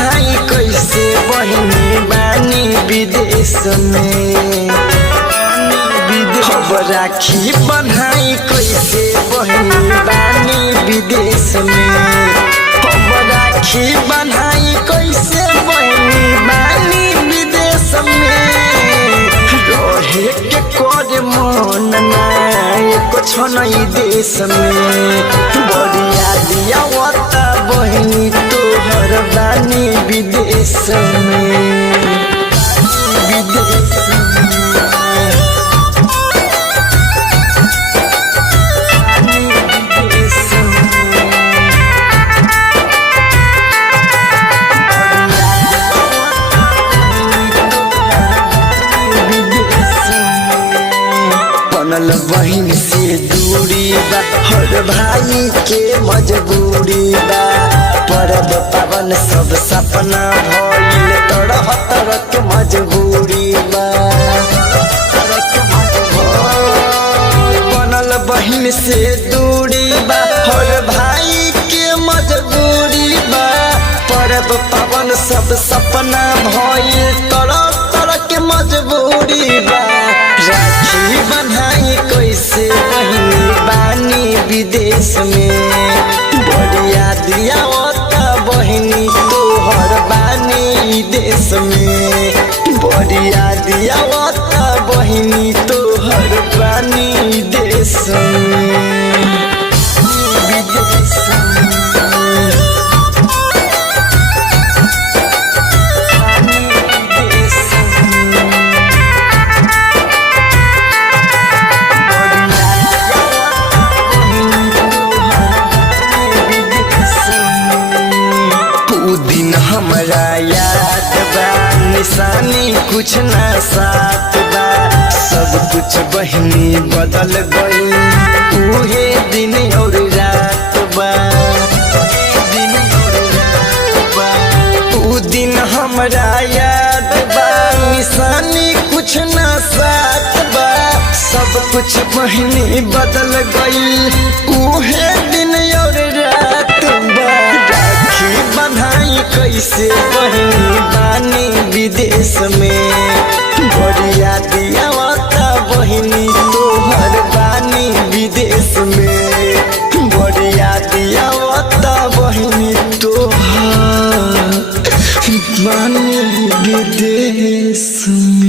बन्हाई कैसे बहिनी बानी विदेश में। अब राखी बन्हाई कैसे बहिनी बानी विदेश में। अब राखी बन्हाई कैसे बहिनी बानी विदेश में। रहे के कर मन नाय कुछ नहीं देश में। बड़िया दिया वता बहिनी तोहर बानी विदेश में। विदेश बनल बहिन से दूरी बा हर भाई के मजबूरी बा। परब पावन सब सपना भइल तरह तरह के मजबूरी बा। बनल बहिन से दूरी बा हर भाई के मजबूरी बा। परब पावन सब सपना भइल तरह तरह के मजबूरी बा। राखी बन्हाई कैसे बहिनी बानी विदेश में। बढ़िया दिया वता बहिनी तोहर बानी देश में। बढ़िया दिया वता बहिनी तोहर बानी देश में। विदेश में हमरा याद बा निशानी कुछ ना साथ बा। सब कुछ बहिनी बदल गई उहे दिन और रात बा। ऊ दिन हमरा याद बा निशानी कुछ ना साथ बा। सब कुछ बहिनी बदल गई उहे दिन और रात बा। राखी बन्हाई कैसे बहिनी बानी विदेश में। बढ़िया दिया वता बहिनी तोहर बानी विदेश में। बढ़िया दिया वता बहिनी तोहर बानी विदेश में।